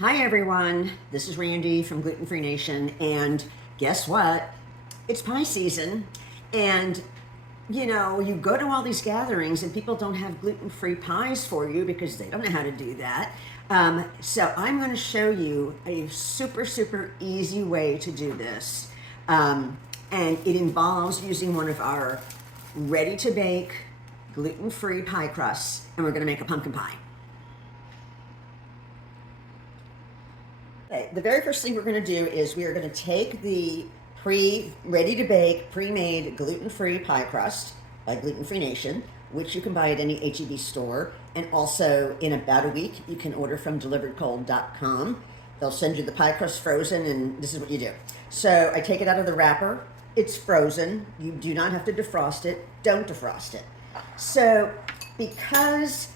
Hi everyone, this is Randy from Gluten Free Nation, and guess what? It's pie season, and you go to all these gatherings and people don't have gluten-free pies for you because they don't know how to do that. So I'm going to show you a super easy way to do this, and it involves using one of our ready-to-bake gluten-free pie crusts, and we're going to make a pumpkin pie. Okay, the very first thing we're going to do is we are going to take the ready-to-bake, pre-made gluten-free pie crust by Gluten Free Nation, which you can buy at any H-E-B store, and also in about a week you can order from deliveredcold.com. They'll send you the pie crust frozen, and this is what you do. So I take it out of the wrapper. It's frozen. You do not have to defrost it. Don't defrost it. So because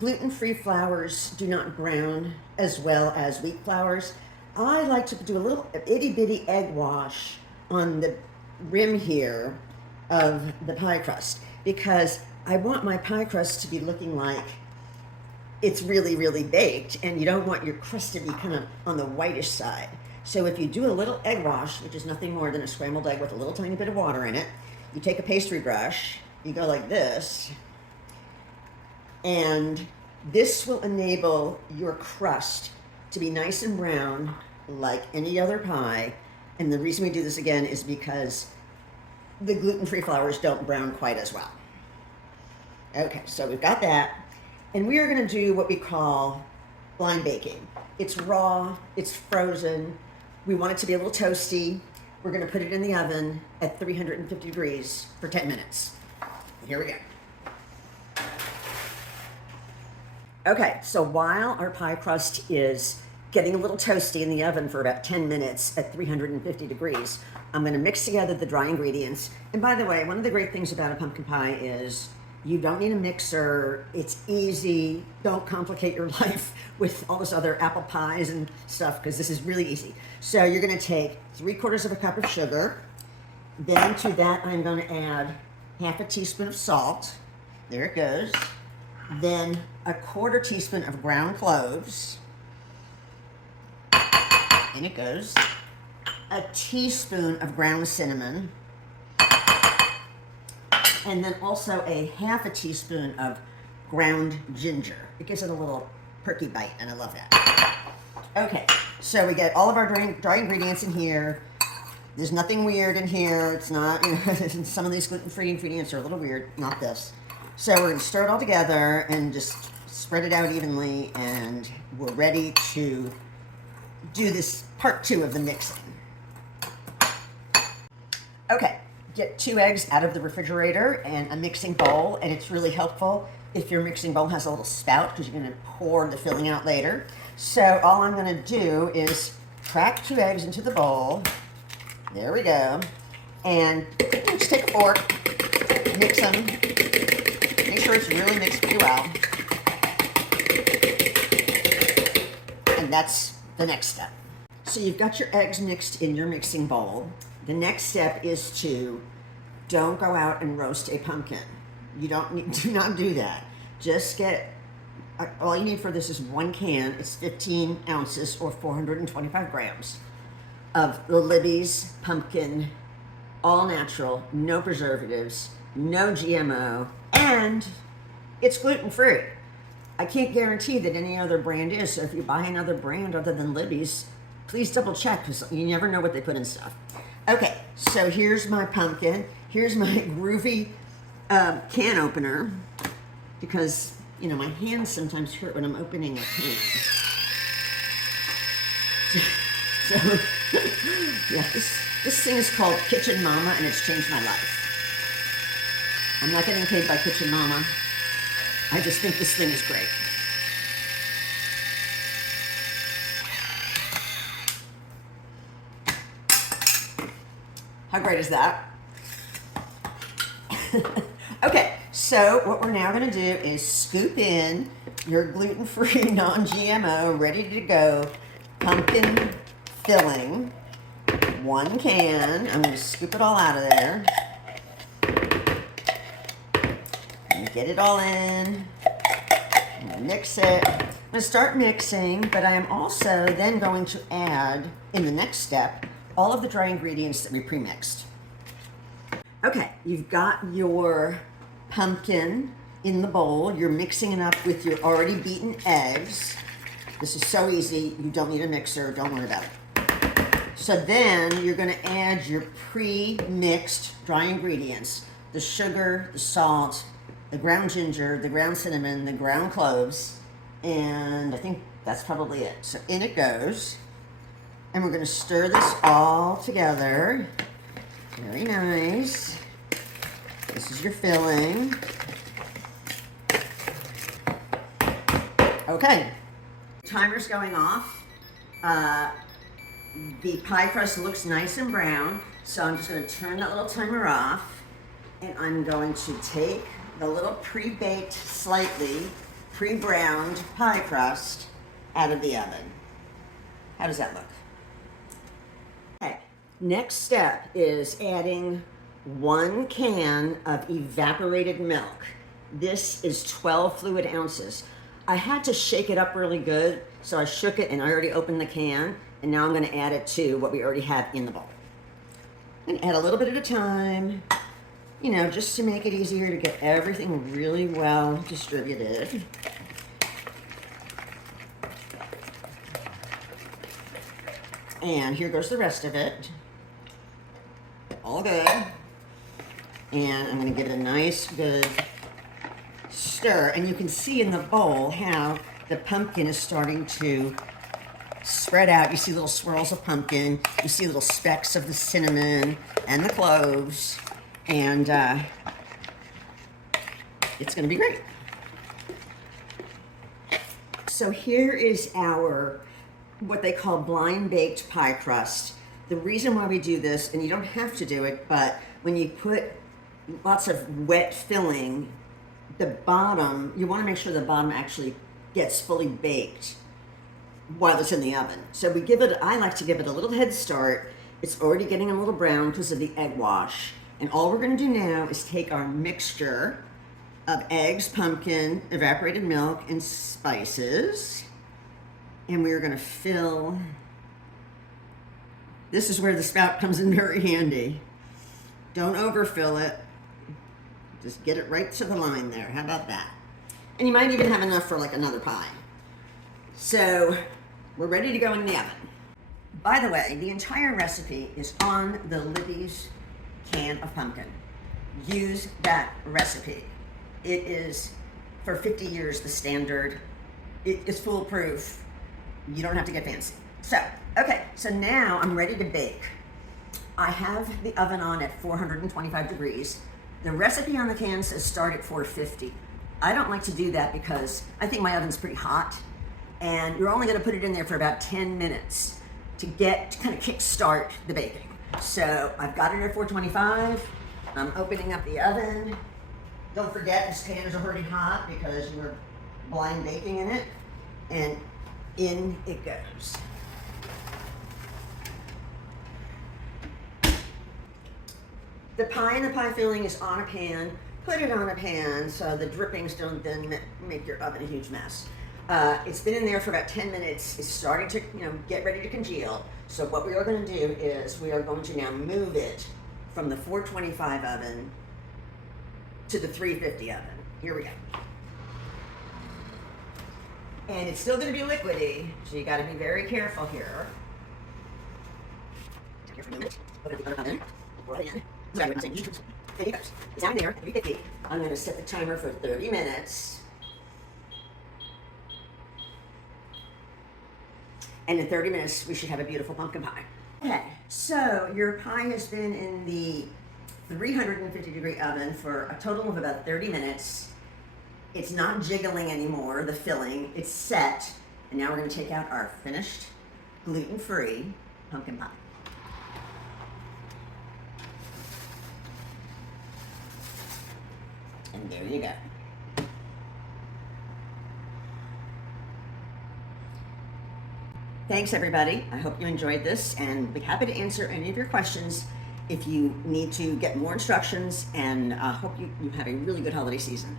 gluten-free flours do not brown as well as wheat flours, I like to do a little itty-bitty egg wash on the rim here of the pie crust because I want my pie crust to be looking like it's really baked, and you don't want your crust to be kind of on the whitish side. So if you do a little egg wash, which is nothing more than a scrambled egg with a little tiny bit of water in it, you take a pastry brush, you go like this, and this will enable your crust to be nice and brown like any other pie. And the reason we do this again is because the gluten-free flours don't brown quite as well. Okay, so we've got that. And we are going to do what we call blind baking. It's raw, it's frozen. We want it to be a little toasty. We're going to put it in the oven at 350 degrees for 10 minutes. Here we go. Okay, so while our pie crust is getting a little toasty in the oven for about 10 minutes at 350 degrees, I'm going to mix together the dry ingredients. And by the way, one of the great things about a pumpkin pie is you don't need a mixer. It's easy. Don't complicate your life with all this other apple pies and stuff, because this is really easy. So you're going to take 3/4 cup of sugar. Then to that I'm going to add half a teaspoon of salt. There it goes. Then a 1/4 teaspoon of ground cloves. In it goes. A teaspoon of ground cinnamon. And then also a half a teaspoon of ground ginger. It gives it a little perky bite, and I love that. Okay, so we get all of our dry ingredients in here. There's nothing weird in here. It's not, some of these gluten-free ingredients are a little weird, not this. So we're going to stir it all together and just spread it out evenly, and we're ready to do this part 2 of the mixing. Okay, get 2 eggs out of the refrigerator and a mixing bowl, and it's really helpful if your mixing bowl has a little spout because you're going to pour the filling out later. So all I'm going to do is crack 2 eggs into the bowl. There we go. And just take a fork, mix them. Make sure it's really mixed pretty well. And that's the next step. So you've got your eggs mixed in your mixing bowl. The next step is to don't go out and roast a pumpkin. Do not do that. Just get, all you need for this is 1 can. It's 15 ounces or 425 grams of the Libby's pumpkin, all natural, no preservatives, no GMO, and it's gluten-free. I can't guarantee that any other brand is, so if you buy another brand other than Libby's, please double check, because you never know what they put in stuff. Okay, so here's my pumpkin. Here's my groovy can opener, because, my hands sometimes hurt when I'm opening a can. So, yeah, this thing is called Kitchen Mama, and it's changed my life. I'm not getting paid by Kitchen Mama. I just think this thing is great. How great is that? Okay, so what we're now going to do is scoop in your gluten-free, non-GMO, ready to go pumpkin filling. 1 can. I'm going to scoop it all out of there. And get it all in. I'm going to mix it. going to start mixing, but I am also then going to add, in the next step, all of the dry ingredients that we pre-mixed. Okay, you've got your pumpkin in the bowl. You're mixing it up with your already beaten eggs. This is so easy. You don't need a mixer. Don't worry about it. So then you're going to add your pre-mixed dry ingredients. The sugar, the salt, the ground ginger, the ground cinnamon, the ground cloves, and I think that's probably it. So in it goes. And we're going to stir this all together. Very nice. This is your filling. Okay. Timer's going off. The pie crust looks nice and brown, so I'm just going to turn that little timer off, and I'm going to take the little pre-baked, slightly pre-browned pie crust out of the oven. How does that look? Okay, next step is adding 1 can of evaporated milk. This is 12 fluid ounces. I had to shake it up really good, so I shook it and I already opened the can, and now I'm going to add it to what we already have in the bowl. And add a little bit at a time, you know, just to make it easier to get everything really well distributed. And here goes the rest of it. All good. And I'm going to give it a nice, good stir. And you can see in the bowl how the pumpkin is starting to spread out. You see little swirls of pumpkin. You see little specks of the cinnamon and the cloves. And it's going to be great. So here is our, what they call blind baked pie crust. The reason why we do this, and you don't have to do it, but when you put lots of wet filling, the bottom, you want to make sure the bottom actually gets fully baked while it's in the oven. So we give it, I like to give it a little head start. It's already getting a little brown because of the egg wash. And all we're going to do now is take our mixture of eggs, pumpkin, evaporated milk, and spices. And we're going to fill. This is where the spout comes in very handy. Don't overfill it. Just get it right to the line there. How about that? And you might even have enough for like another pie. So we're ready to go in the oven. By the way, the entire recipe is on the Libby's can of pumpkin. Use that recipe. It is, for 50 years, the standard. It is foolproof. You don't have to get fancy. So, okay, so now I'm ready to bake. I have the oven on at 425 degrees. The recipe on the can says start at 450. I don't like to do that because I think my oven's pretty hot, and you're only gonna put it in there for about 10 minutes to kind of kick start the baking. So I've got it at 425. I'm opening up the oven. Don't forget this pan is already hot because you're blind baking in it, and in it goes. The pie and the pie filling is on a pan. Put it on a pan so the drippings don't then make your oven a huge mess. It's been in there for about 10 minutes. It's starting to, get ready to congeal. So what we are going to do is we are going to now move it from the 425 oven to the 350 oven. Here we go. And it's still going to be liquidy, so you got to be very careful here. Here for a moment. Open up the oven. Pour it in. Sorry, I'm saying. There you go. It's down there, 350. I'm going to set the timer for 30 minutes. And in 30 minutes, we should have a beautiful pumpkin pie. Okay, so your pie has been in the 350-degree oven for a total of about 30 minutes. It's not jiggling anymore, the filling. It's set. And now we're going to take out our finished gluten-free pumpkin pie. And there you go. Thanks, everybody. I hope you enjoyed this, and be happy to answer any of your questions if you need to get more instructions, and hope you have a really good holiday season.